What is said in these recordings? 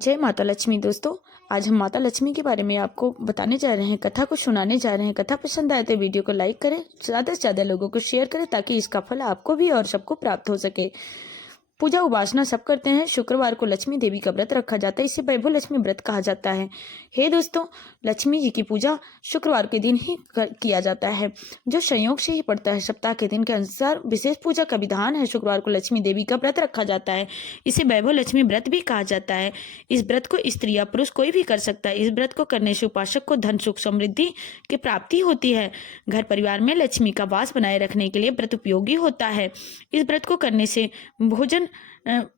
जय माता लक्ष्मी। दोस्तों, आज हम माता लक्ष्मी के बारे में आपको बताने जा रहे हैं, कथा को सुनाने जा रहे हैं। कथा पसंद आए तो वीडियो को लाइक करें, ज़्यादा से ज़्यादा लोगों को शेयर करें ताकि इसका फल आपको भी और सबको प्राप्त हो सके। पूजा उपासना सब करते हैं। शुक्रवार को लक्ष्मी देवी का व्रत रखा जाता है, इसे वैभव लक्ष्मी व्रत कहा जाता है। हे दोस्तों, लक्ष्मी जी की पूजा शुक्रवार के दिन ही किया जाता है, जो संयोग से ही पड़ता है। सप्ताह के दिन के अनुसार विशेष पूजा का विधान है। शुक्रवार को लक्ष्मी देवी का व्रत रखा जाता है, इसे वैभव लक्ष्मी व्रत भी कहा जाता है। इस व्रत को स्त्री या पुरुष कोई भी कर सकता है। इस व्रत को करने से उपासक को धन सुख समृद्धि की प्राप्ति होती है। घर परिवार में लक्ष्मी का वास बनाए रखने के लिए व्रत उपयोगी होता है। इस व्रत को करने से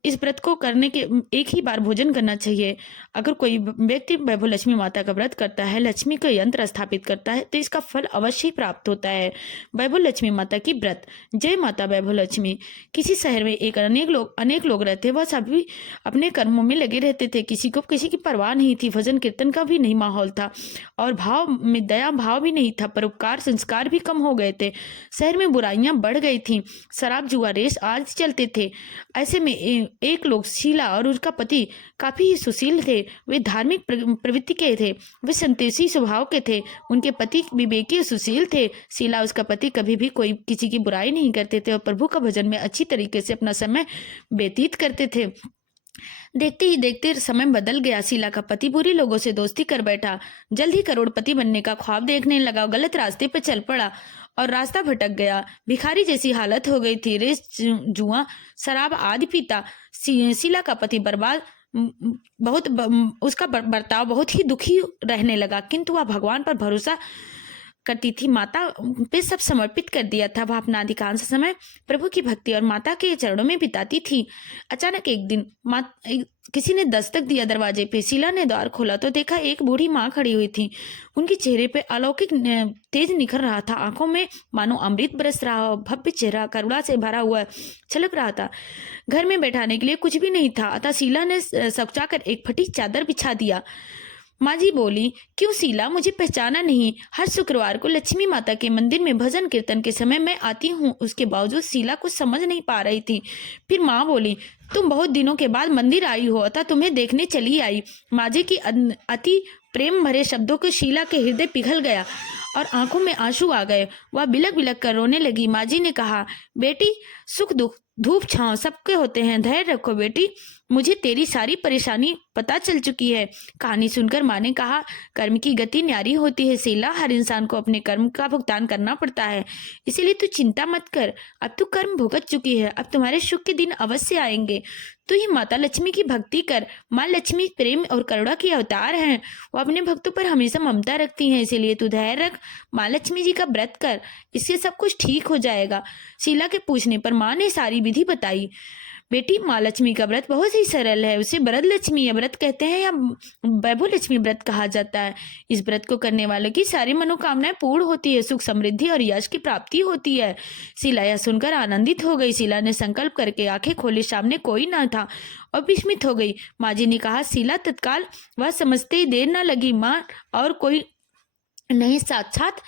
इस व्रत को करने के एक ही बार भोजन करना चाहिए। अगर कोई व्यक्ति वैभव लक्ष्मी माता का व्रत करता है, लक्ष्मी का यंत्र स्थापित करता है, तो इसका फल अवश्य ही प्राप्त होता है। वैभव लक्ष्मी माता की व्रत। जय माता वैभव लक्ष्मी। किसी शहर में अनेक लोग रहते, वह सभी अपने कर्मों में लगे रहते थे। किसी को किसी की परवाह नहीं थी। भजन कीर्तन का भी नहीं माहौल था और भाव में दया भाव भी नहीं था। परोपकार संस्कार भी कम हो गए थे। शहर में बुराइयां बढ़ गई थी। शराब जुआ रेस आज चलते थे। ऐसे में एक लोग शीला और उसका पति काफी ही सुशील थे। वे धार्मिक प्रवृत्ति के थे। वे संतोषी स्वभाव के थे। उनके पति विवेकी और सुशील थे। शीला उसका पति कभी भी कोई किसी की बुराई नहीं करते थे और प्रभु का भजन में अच्छी तरीके से अपना समय व्यतीत करते थे। देखते ही देखते समय बदल गया। शीला का पति बुरी लोगों से दोस्ती कर बैठा। जल्द ही करोड़पति बनने का ख्वाब देखने लगा। गलत रास्ते पर चल पड़ा और रास्ता भटक गया। भिखारी जैसी हालत हो गई थी। रेस जुआ शराब आदि पीता। शीला का पति उसका बर्ताव बहुत ही दुखी रहने लगा, किंतु वह भगवान पर भरोसा करती थी। माता पे सब समर्पित कर दिया था। वह अपना अधिकांश समय प्रभु की भक्ति और माता के चरणों में बिताती थी। अचानक एक दिन किसी ने दस्तक दिया दरवाजे पे। शीला ने द्वार खोला तो देखा एक बूढ़ी माँ खड़ी हुई थी। उनके चेहरे पे अलौकिक तेज निखर रहा था। आंखों में मानो अमृत बरस रहा हो। भव्य चेहरा करुणा से भरा हुआ छलक रहा था। घर में बैठाने के लिए कुछ भी नहीं था, अतः शीला ने सकुचाकर एक फटी चादर बिछा दिया। माँ जी बोली, क्यों शीला, मुझे पहचाना नहीं? हर शुक्रवार को लक्ष्मी माता के मंदिर में भजन कीर्तन के समय मैं आती हूँ। उसके बावजूद शीला कुछ समझ नहीं पा रही थी। फिर माँ बोली, तुम बहुत दिनों के बाद मंदिर आई हो, अतः तुम्हें देखने चली आई। माँ जी की अति प्रेम भरे शब्दों को शीला के हृदय पिघल गया और आंखों में आंसू आ गए। वह बिलक बिलक कर रोने लगी। माँ जी ने कहा, बेटी, सुख दुख धूप छांव सबके होते हैं, धैर्य रखो बेटी। मुझे तेरी सारी परेशानी पता चल चुकी है। कहानी सुनकर माँ ने कहा, कर्म की गति न्यारी होती है शीला। हर इंसान को अपने कर्म का भुगतान करना पड़ता है, इसीलिए तू चिंता मत कर। अब तू कर्म भुगत चुकी है, अब तुम्हारे सुख के दिन अवश्य आएंगे। तू ही माता लक्ष्मी की भक्ति कर। माँ लक्ष्मी प्रेम और करुणा की अवतार हैं। वो अपने भक्तों पर हमेशा ममता रखती हैं, इसीलिए तू धैर्य रख। माँ लक्ष्मी जी का व्रत कर, इससे सब कुछ ठीक हो जाएगा। शीला के पूछने पर माँ ने सारी विधि बताई। बेटी, माँ लक्ष्मी का व्रत बहुत ही सरल है। उसे व्रत लक्ष्मी या व्रत कहते हैं या वैभव लक्ष्मी व्रत कहा जाता है। इस व्रत को करने वालों की सारी मनोकामनाएं पूर्ण होती है, सुख समृद्धि और यश की प्राप्ति होती है। शीला यह सुनकर आनंदित हो गई। शीला ने संकल्प करके आंखें खोली, सामने कोई न था और विस्मित हो गई। माँ जी ने कहा, शीला, तत्काल वह समझते ही देर न लगी। माँ और कोई नहीं, साक्षात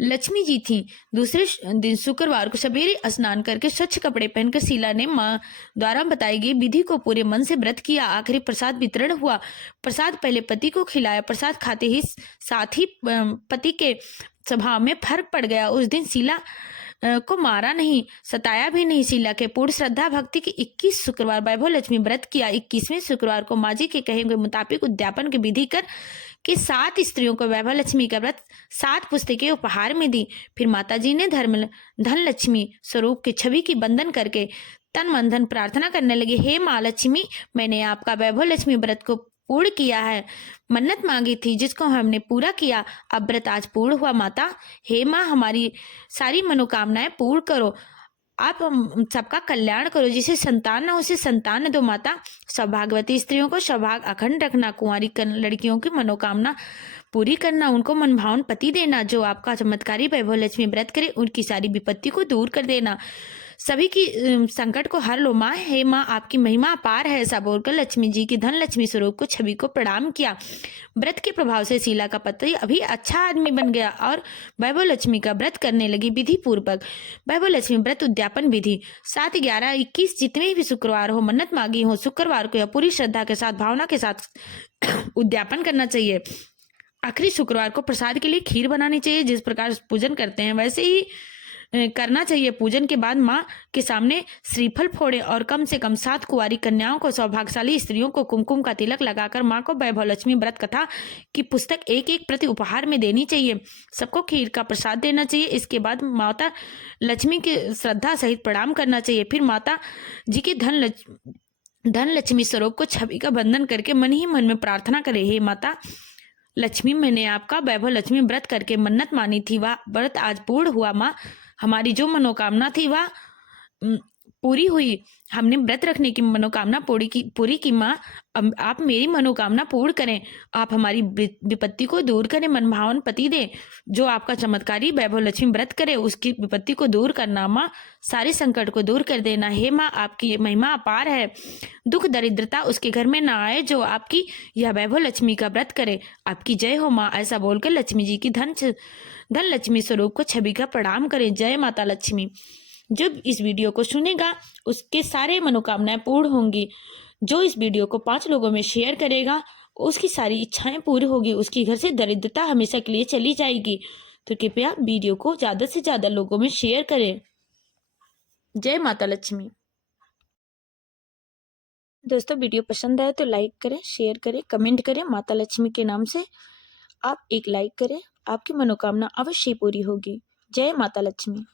लक्ष्मी जी थी। दूसरे दिन शुक्रवार को सवेरे स्नान करके स्वच्छ कपड़े पहनकर शीला ने माँ द्वारा बताई गई विधि को पूरे मन से व्रत किया। आखिरी प्रसाद वितरण हुआ। प्रसाद पहले पति को खिलाया। प्रसाद खाते ही साथ ही पति के स्वभाव में फर्क पड़ गया। उस दिन शीला को मारा नहीं, सताया भी नहीं। शीला के पूर्ण श्रद्धा भक्ति की 21 शुक्रवार वैभव लक्ष्मी व्रत किया। 21वें शुक्रवार को माँ जी के कहे हुए मुताबिक उद्यापन की विधि कर कि 7 स्त्रियों को वैभव लक्ष्मी का व्रत 7 पुस्तकें उपहार में दी। फिर माता जी ने धन लक्ष्मी स्वरूप की छवि की बंधन करके तन मन धन प्रार्थना करने लगे। हे माँ लक्ष्मी, मैंने आपका वैभव लक्ष्मी व्रत को पूर्ण किया है। मन्नत मांगी थी जिसको हमने पूरा किया, अब व्रत आज पूर्ण हुआ। माता, हे माँ, हमारी सारी मनोकामनाएं पूर्ण करो। आप हम सबका कल्याण करो। जिसे संतान न उसे संतान दो। माता, सौभाग्यवती स्त्रियों को सौभाग्य अखंड रखना। कुंवारी लड़कियों की मनोकामना पूरी करना। उनको मनभावन पति देना। जो आपका चमत्कारी वैभव लक्ष्मी व्रत करे, उनकी सारी विपत्ति को दूर कर देना। सभी की संकट को हर लो माँ। हे माँ, आपकी महिमा अपार है। ऐसा बोलकर लक्ष्मी जी की धन लक्ष्मी स्वरूप को छवि को प्रणाम किया। व्रत के प्रभाव से शीला का पति अभी अच्छा आदमी बन गया और वैभव लक्ष्मी का व्रत करने लगी विधि पूर्वक। वैभव लक्ष्मी व्रत उद्यापन विधि 7, 11, 21 जितने भी शुक्रवार हो, मन्नत मांगी हो, शुक्रवार को यह पूरी श्रद्धा के साथ, भावना के साथ उद्यापन करना चाहिए। आखिरी शुक्रवार को प्रसाद के लिए खीर बनानी चाहिए। जिस प्रकार पूजन करते हैं वैसे ही करना चाहिए। पूजन के बाद माँ के सामने श्रीफल फोड़े और कम से कम 7 कुंवारी कन्याओं को, सौभाग्यशाली स्त्रियों को कुमकुम का तिलक लगाकर माँ को वैभव लक्ष्मी व्रत कथा की पुस्तक एक एक प्रति उपहार में देनी चाहिए। सबको खीर का प्रसाद देना चाहिए। इसके बाद माता लक्ष्मी के श्रद्धा सहित प्रणाम करना चाहिए। फिर माता जी के धन लक्ष्मी स्वरूप को छवि का बंधन करके मन ही मन में प्रार्थना करे, हे माता लक्ष्मी, मैंने आपका वैभव लक्ष्मी व्रत करके मन्नत मानी थी, वह व्रत आज पूर्ण हुआ। माँ, हमारी जो मनोकामना थी वह पूरी हुई। हमने व्रत रखने की मनोकामना पूरी की। माँ, आप मेरी मनोकामना पूर्ण करें। आप हमारी विपत्ति को दूर करें। मनभावन पति दे जो आपका चमत्कारी वैभव लक्ष्मी व्रत करे, उसकी विपत्ति को दूर करना। माँ, सारे संकट को दूर कर देना। हे माँ, आपकी महिमा अपार है। दुख दरिद्रता उसके घर में ना आए जो आपकी यह वैभव लक्ष्मी का व्रत करे। आपकी जय हो माँ। ऐसा बोलकर लक्ष्मी जी की धन लक्ष्मी स्वरूप को छवि का प्रणाम करें। जय माता लक्ष्मी। जब इस वीडियो को सुनेगा उसके सारे मनोकामनाएं पूर्ण होंगी। जो इस वीडियो को 5 लोगों में शेयर करेगा उसकी सारी इच्छाएं पूरी होगी। उसकी घर से दरिद्रता हमेशा के लिए चली जाएगी। तो कृपया वीडियो को ज्यादा से ज्यादा लोगों में शेयर करें। जय माता लक्ष्मी। दोस्तों, वीडियो पसंद आए तो लाइक करें, शेयर करें, कमेंट करें। माता लक्ष्मी के नाम से आप एक लाइक करें, आपकी मनोकामना अवश्य पूरी होगी। जय माता लक्ष्मी।